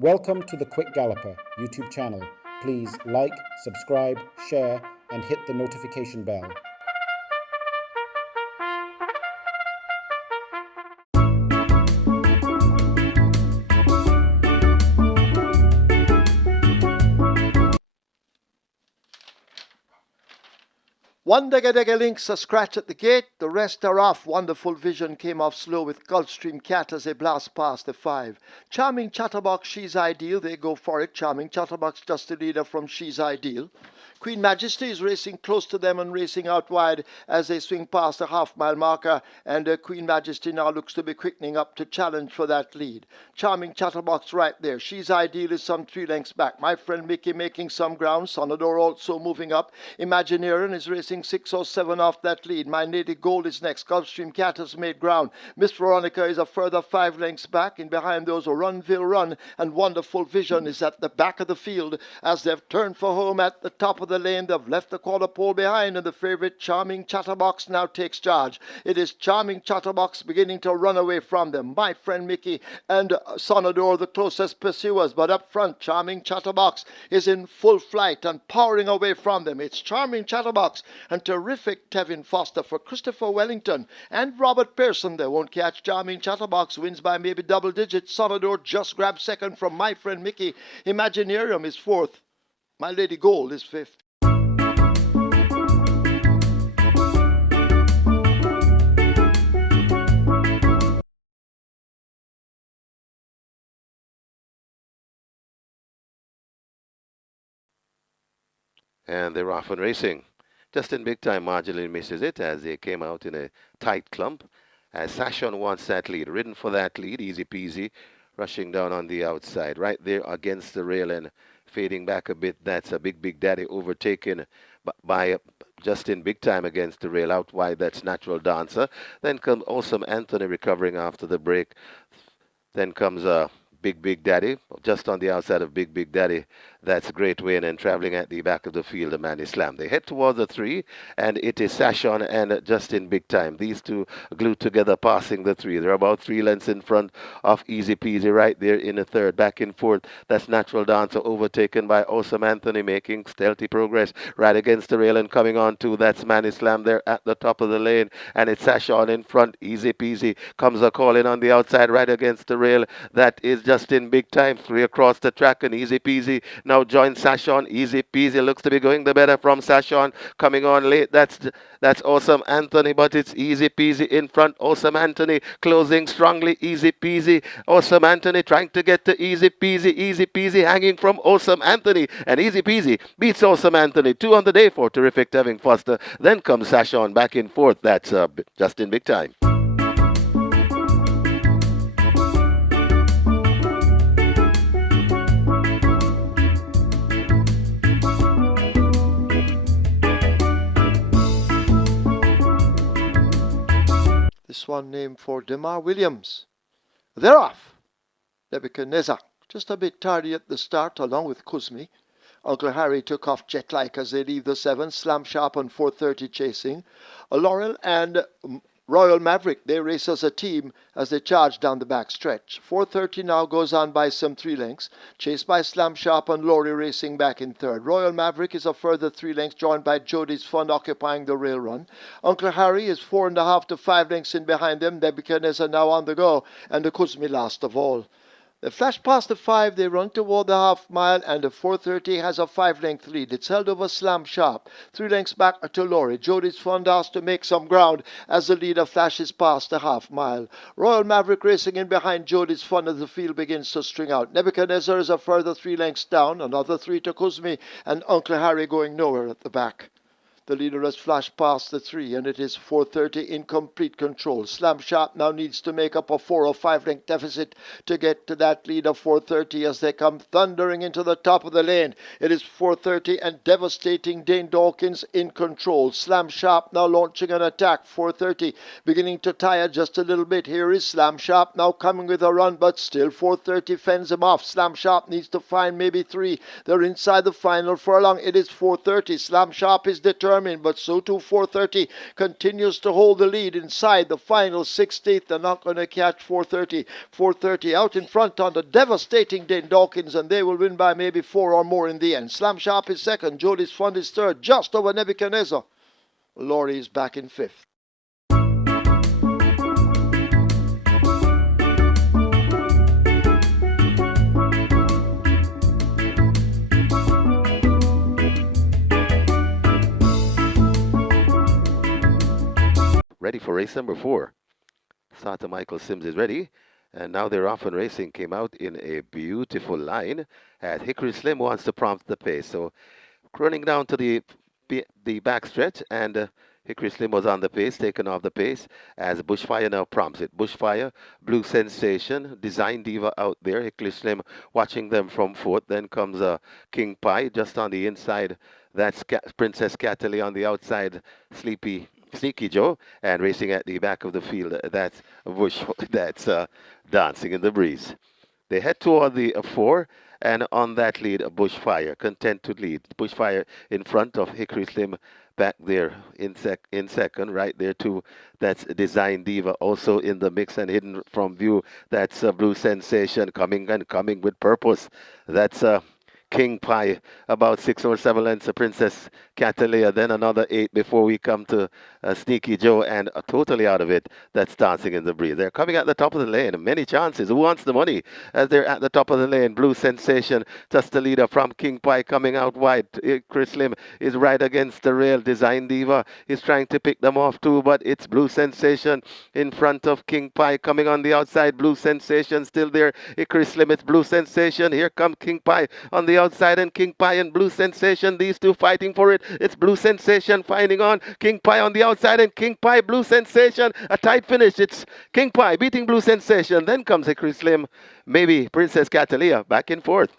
Welcome to the Quick Galloper YouTube channel. Please like, subscribe, share, and hit the notification bell. One dega links a scratch at the gate, the rest are off. Wonderful Vision came off slow with Gulfstream Cat as they blast past the 5. Charming Chatterbox, She's Ideal, they go for it. Charming Chatterbox just the leader from She's Ideal. Queen Majesty is racing close to them and racing out wide as they swing past the half-mile marker, and Queen Majesty now looks to be quickening up to challenge for that lead. Charming Chatterbox right there. She's Ideal is some 3 lengths back. My friend Mickey making some ground. Sonador also moving up. Imagineering is racing 6 or 7 off that lead. My Lady Gold is next. Gulfstream Cat has made ground. Miss Veronica is a further 5 lengths back. In behind those, Runville Run and Wonderful Vision is at the back of the field as they've turned for home at the top of the lane. They've left the quarter pole behind, and the favourite Charming Chatterbox now takes charge. It is Charming Chatterbox beginning to run away from them. My friend Mickey and Sonador the closest pursuers, but up front Charming Chatterbox is in full flight and powering away from them. It's Charming Chatterbox and terrific Tevin Foster for Christopher Wellington and Robert Pearson. They won't catch Charming Chatterbox, wins by maybe double digits. Sonador just grabbed second from My Friend Mickey. Imaginarium is 4th. My Lady Gold is 5th. And they're off and racing. Just in big time, marginally misses it as they came out in a tight clump. As Sashon wants that lead, ridden for that lead, easy peasy, rushing down on the outside, right there against the rail and fading back a bit. That's a Big Daddy overtaken by just in big time against the rail. Out wide, that's Natural Dancer. Then comes Awesome Anthony recovering after the break. Then comes Big Daddy, just on the outside of Big Daddy. That's a great win, and traveling at the back of the field, the Manny Slam. They head towards the 3, and it is Sashon and just in big time. These two glued together, passing the 3. They're about 3 lengths in front of Easy Peasy right there in the 3rd. Back and forth, that's Natural Dancer overtaken by Awesome Anthony, making stealthy progress right against the rail and coming on to. That's Manny Slam there at the top of the lane, and it's Sashon in front. Easy Peasy comes a call in on the outside right against the rail. That is just in big time. 3 across the track, and Easy Peasy now joins Sashon. Easy Peasy looks to be going the better from Sashon. Coming on late, that's Awesome Anthony, but it's Easy Peasy in front. Awesome Anthony closing strongly. Easy Peasy. Awesome Anthony trying to get to Easy Peasy. Easy Peasy hanging from Awesome Anthony, and Easy Peasy beats Awesome Anthony. 2 on the day for terrific Tevin Foster. Then comes Sashon back in 4th. That's just in big time. This one named for Demar Williams. They're off. Nebuchadnezzar, just a bit tardy at the start, along with Kuzmi. Uncle Harry took off jet-like as they leave the 7. Slam Sharp on 4:30 chasing. Laurel and Royal Maverick, they race as a team as they charge down the back stretch. 4:30 now goes on by some 3 lengths, chased by Slam Sharp and Laurie racing back in 3rd. Royal Maverick is a further 3 lengths, joined by Jody's Fun occupying the rail run. Uncle Harry is 4.5 to 5 lengths in behind them. Nebuchadnezzar now on the go, and the Kuzmi last of all. They flash past the 5, they run toward the half-mile, and the 4:30 has a 5-length lead. It's held over Slam Sharp. 3 lengths back to Laurie. Jody's Fund has to make some ground as the leader flashes past the half-mile. Royal Maverick racing in behind Jody's Fund as the field begins to string out. Nebuchadnezzar is a further 3 lengths down, another 3 to Kuzmi, and Uncle Harry going nowhere at the back. The leader has flashed past the 3, and it is 4:30 in complete control. Slam Sharp now needs to make up a 4 or 5 length deficit to get to that lead of 4:30 as they come thundering into the top of the lane. It is 4:30 and devastating Dane Dawkins in control. Slam Sharp now launching an attack. 4:30 beginning to tire just a little bit. Here is Slam Sharp now coming with a run, but still 4:30 fends him off. Slam Sharp needs to find maybe 3. They're inside the final furlong. It is 4:30. Slam Sharp is determined determined, but so too 430 continues to hold the lead inside the final 16th. They're not going to catch 430. 430 out in front on the devastating Dane Dawkins, and they will win by maybe 4 or more in the end. Slam Sharp is second, Jody's Fund is third, just over Nebuchadnezzar. Laurie is back in fifth. Ready for race number 4. Starter Michael Sims is ready. And now they're off and racing. Came out in a beautiful line as Hickory Slim wants to prompt the pace. So running down to the backstretch, and Hickory Slim was on the pace, taken off the pace as Bushfire now prompts it. Bushfire, Blue Sensation, Design Diva out there. Hickory Slim watching them from fourth. Then comes King Pie just on the inside. That's Princess Cataly on the outside. Sneaky Joe, and racing at the back of the field. That's Bush. That's Dancing in the Breeze. They head toward the 4, and on that lead, Bushfire, content to lead. Bushfire in front of Hickory Slim back there in second, right there too. That's Design Diva also in the mix and hidden from view. That's Blue Sensation coming with purpose. That's King Pie, about 6 or 7 lengths of Princess Catalea, then another 8 before we come to Sneaky Joe, and totally out of it, that's Dancing in the Breeze. They're coming at the top of the lane, many chances. Who wants the money? As they're at the top of the lane, Blue Sensation, just the leader from King Pie coming out wide. Chris Lim is right against the rail. Design Diva is trying to pick them off too, but it's Blue Sensation in front of King Pie coming on the outside. Blue Sensation still there. Chris Lim, it's Blue Sensation. Here comes King Pie on the outside, and King Pie and Blue Sensation, these two fighting for it. It's Blue Sensation finding on King Pie on the outside, and King Pie, Blue Sensation, a tight finish. It's King Pie beating Blue Sensation. Then comes Hickory Slim, maybe Princess Catalea back and forth.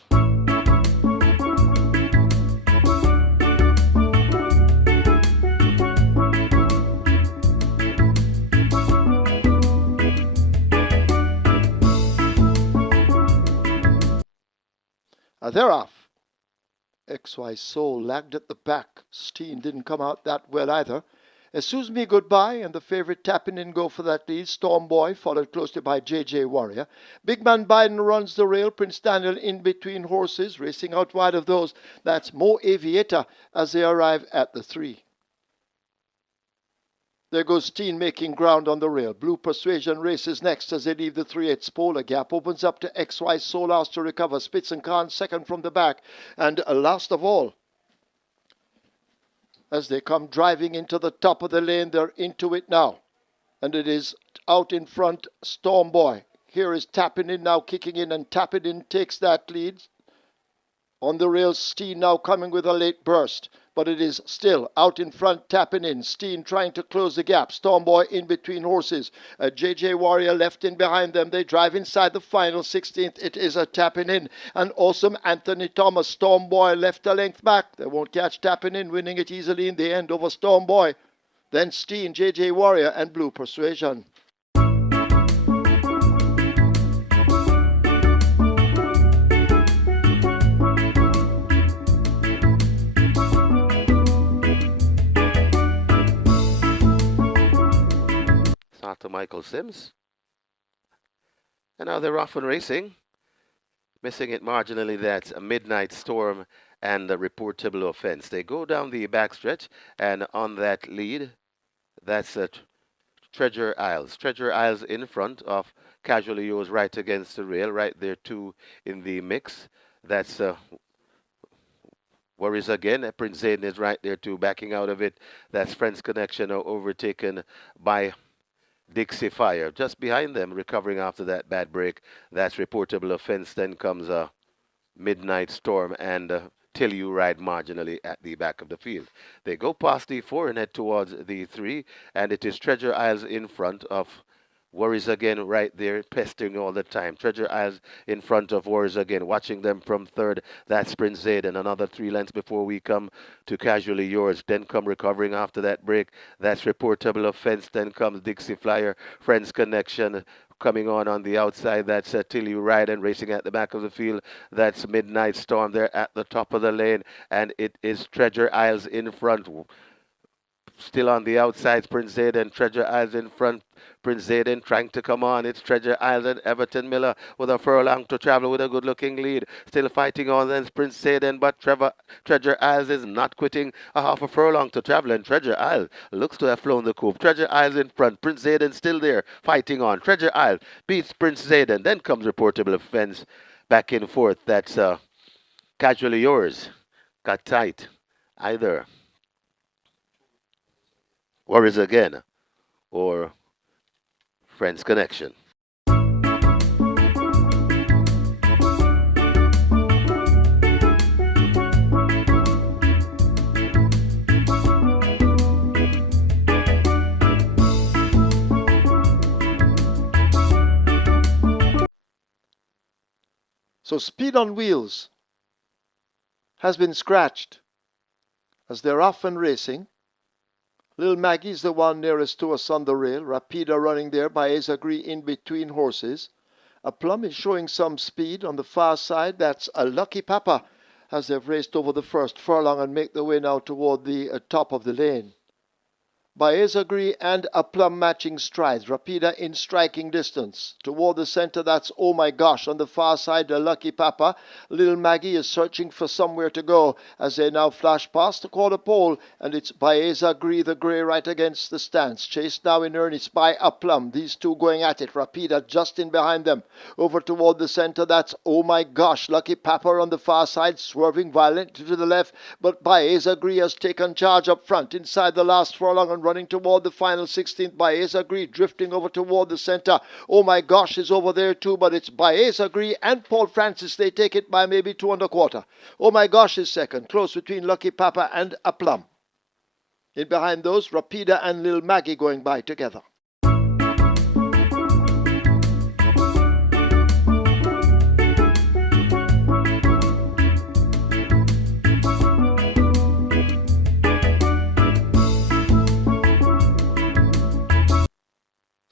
They're off. XY Soul lagged at the back. Steen didn't come out that well either. Excuse Me Goodbye and the favorite tapping in go for that lead. Storm Boy followed closely by JJ Warrior. Big Man Biden runs the rail. Prince Daniel in between horses, racing out wide of those. That's Mo Aviator as they arrive at the 3. There goes Steen making ground on the rail. Blue Persuasion races next as they leave the 3/8 spoiler gap. Opens up to XY Soul last to recover. Spitz and Khan second from the back. And last of all, as they come driving into the top of the lane, they're into it now. And it is out in front, Storm Boy. Here is Tapping In now, kicking in, and Tapping In takes that lead. On the rail, Steen now coming with a late burst. But it is still out in front, Tapping In. Steen trying to close the gap. Storm Boy in between horses. JJ Warrior left in behind them. They drive inside the final 16th. It is a Tapping In. And awesome Anthony Thomas. Storm Boy left a length back. They won't catch Tapping In, winning it easily in the end over Storm Boy. Then Steen, JJ Warrior, and Blue Persuasion. To Michael Sims. And now they're off and racing. Missing it marginally, that's a Midnight Storm and a Reportable Offense. They go down the backstretch, and on that lead, that's Treasure Isles. Treasure Isles in front of Casually Yours right against the rail, right there too in the mix. That's Worries Again. Prince Zayden is right there too, backing out of it. That's Friends Connection now overtaken by Dixie Fire. Just behind them, recovering after that bad break. That's Reportable Offense. Then comes a Midnight Storm and Till You Ride marginally at the back of the field. They go past the 4 and head towards the 3, and it is Treasure Isles in front of Worries Again right there, pestering all the time. Treasure Isles in front of Worries Again, watching them from third. That's Prince Zayden, another 3 lengths before we come to Casually Yours. Then come recovering after that break. That's Reportable Offense. Then comes Dixie Flyer, Friends Connection. Coming on the outside, that's Till You Ride, and racing at the back of the field, that's Midnight Storm. They're at the top of the lane, and it is Treasure Isles in front. still on the outside. Prince Zayden, Treasure Isles in front. Prince Zayden trying to come on. It's Treasure Isles and Everton Miller with a furlong to travel with a good-looking lead. Still fighting on then Prince Zayden, but Treasure Isles is not quitting. A half a furlong to travel, and Treasure Isles looks to have flown the coop. Treasure Isles in front. Prince Zayden still there, fighting on. Treasure Isles beats Prince Zayden. Then comes Reportable Fence back and forth. That's Casually Yours. Got tight. Either Worries Again or Friends Connection. So Speed on Wheels has been scratched as they're off and racing. Little Maggie's the one nearest to us on the rail. Rapida running there by Azagree in between horses. A Plum is showing some speed on the far side. That's a Lucky Papa as they've raced over the first furlong and make their way now toward the top of the lane. By Azagree and A Plum matching strides. Rapida in striking distance. Toward the center, that's Oh My Gosh. On the far side, the Lucky Papa. Little Maggie is searching for somewhere to go as they now flash past the quarter pole. And it's by Azagree, the grey, right against the stance. Chased now in earnest by A Plum. These two going at it. Rapida just in behind them. Over toward the center, that's Oh My Gosh. Lucky Papa on the far side, swerving violently to the left. But by Azagree has taken charge up front inside the last furlong and running toward the final 16th. By Azagree drifting over toward the center. Oh My Gosh is over there too, but it's by Azagree and Paul Francis. They take it by maybe 2 1/4. Oh My Gosh is second, close between Lucky Papa and A Plum. In behind those, Rapida and Lil Maggie going by together.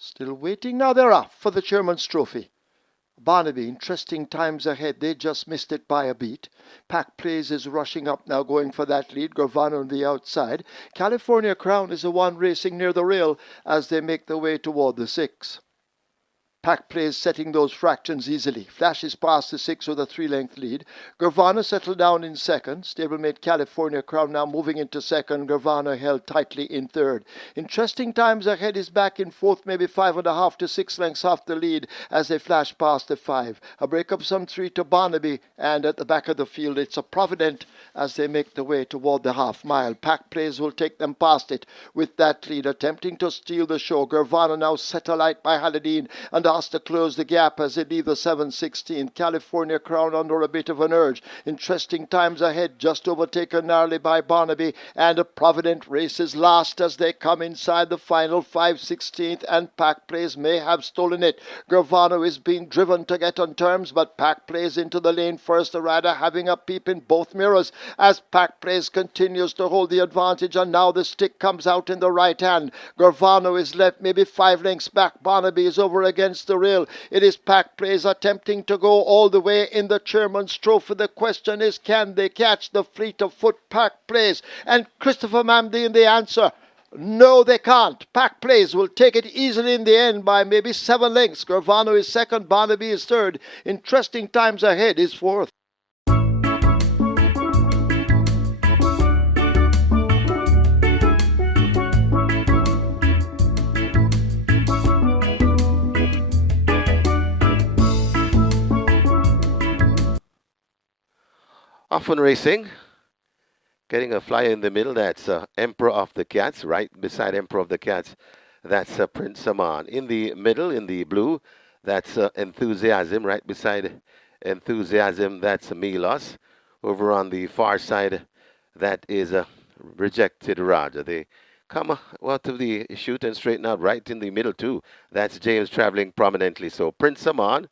Still waiting. Now they're off for the Chairman's Trophy. Barnaby, interesting times ahead. They just missed it by a beat. Pack Plays is rushing up now, going for that lead. Gurvana on the outside. California Crown is the one racing near the rail as they make their way toward the 6. Pack Plays setting those fractions easily. Flashes past the 6 with a 3-length lead. Gurvana settled down in second. Stablemate California Crown now moving into second. Gurvana held tightly in third. Interesting times ahead is back in fourth, maybe 5.5 to 6 lengths off the lead as they flash past the 5. A break of some 3 to Barnaby, and at the back of the field it's a Provident as they make the way toward the half mile. Pack Plays will take them past it with that lead, attempting to steal the show. Gurvana now set alight by Haladine and asked to close the gap as they leave the 7:16. California Crown under a bit of an urge. Interesting times ahead, just overtaken narrowly by Barnaby, and a Provident races last as they come inside the final 5/16th, and Pack Plays may have stolen it. Gurvana is being driven to get on terms, but Pack Plays into the lane first, the rider having a peep in both mirrors as Pack Plays continues to hold the advantage, and now the stick comes out in the right hand. Gurvana is left maybe 5 lengths back. Barnaby is over against the rail. It is Pack Plays attempting to go all the way in the Chairman's Trophy. The question is, can they catch the fleet of foot Pack Plays? And Christopher Mamdi in the answer, no, they can't. Pack Plays will take it easily in the end by maybe 7 lengths. Gurvana is second, Barnaby is third. Interesting times ahead is fourth. Often Racing, getting a flyer in the middle. That's Emperor of the Cats, right beside Emperor of the Cats. That's Prince Saman. In the middle, in the blue, that's Enthusiasm, right beside Enthusiasm. That's Milos. Over on the far side, that is Rejected Raja. They come out of the chute and straighten out right in the middle too. That's James traveling prominently. So Prince Saman,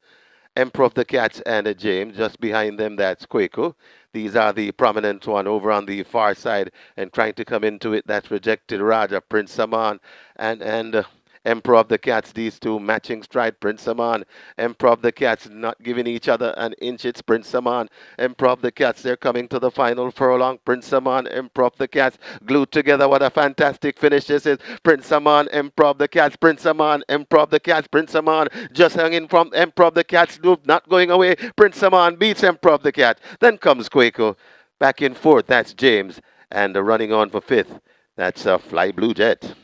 Emperor of the Cats, and James. Just behind them, that's Quaco. These are the prominent one. Over on the far side and trying to come into it, that's Rejected Raja, Prince Saman, and Emperor of the Cats, these two matching stride, Prince Saman. Emperor of the Cats not giving each other an inch, it's Prince Saman. Emperor of the Cats, they're coming to the final furlong. Prince Saman, Emperor of the Cats, glued together. What a fantastic finish this is. Prince Saman, Emperor of the Cats, Prince Saman, Emperor of the Cats, Prince Saman, just hanging from Emperor of the Cats, not going away. Prince Saman beats Emperor of the Cats. Then comes Quaco. Back in fourth, that's James. And running on for fifth, that's Fly Blue Jet.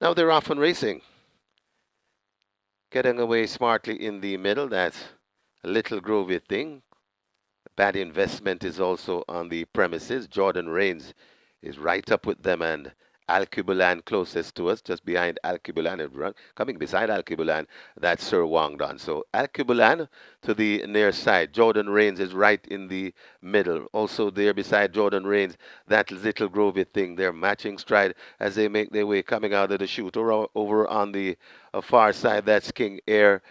Now they're off and racing. Getting away smartly in the middle, that's a Little Grovey thing. Bad Investment is also on the premises. Jordan Rains is right up with them, and Alkebulan closest to us, just behind Alkebulan. Coming beside Alkebulan, that's Sir Wang Don. So Alkebulan to the near side. Jordan Rains is right in the middle. Also there beside Jordan Rains, that Little Grovey thing. They're matching stride as they make their way coming out of the chute. Over on the far side, that's King Air,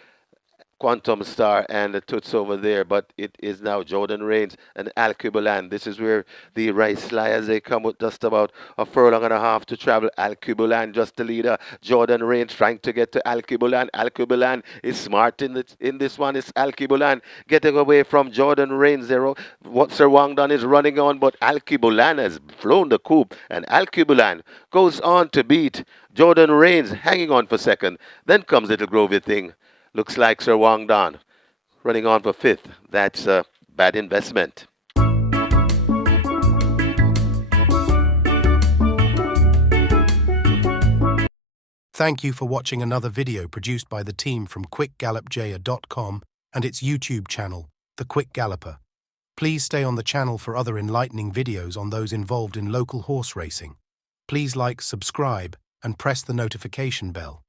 Quantum Star, and the Toots over there, but it is now Jordan Rains and Alkebulan. This is where the Rice Lions, they come with just about a furlong and a half to travel. Alkebulan just the leader. Jordan Rains trying to get to Alkebulan. Alkebulan is smart in this one. It's Alkebulan getting away from Jordan Rains. What Sir Wang Don is running on, but Alkebulan has flown the coop, and Alkebulan goes on to beat Jordan Rains, hanging on for second. Then comes Little Grovey thing. Looks like Sir Wang Don running on for fifth. That's a Bad Investment. Thank you for watching another video produced by the team from QuickGallopJaya.com and its YouTube channel, The Quick Galloper. Please stay on the channel for other enlightening videos on those involved in local horse racing. Please like, subscribe, and press the notification bell.